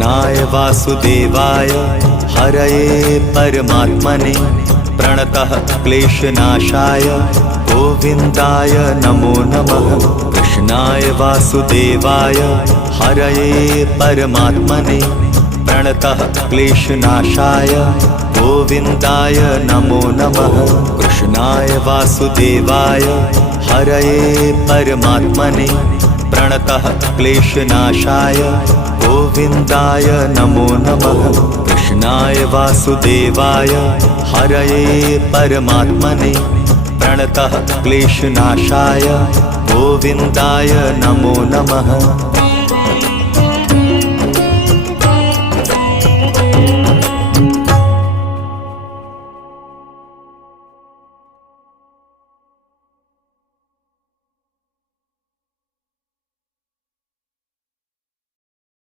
कृष्णाय वासुदेवाय हरये परमात्मने प्रणतः क्लेशनाशाय गोविन्दाय नमो नमः। कृष्णाय वासुदेवाय हरये परमात्मने प्रणतः क्लेशनाशाय गोविन्दाय नमो नमः। कृष्णाय वासुदेवाय हरये परमात्मने प्रणतः क्लेशनाशाय गोविन्दाय नमो नमः। कृष्णाय वासुदेवाय हरये परमात्मने प्रणतः क्लेशनाशाय गोविन्दाय नमो नमः।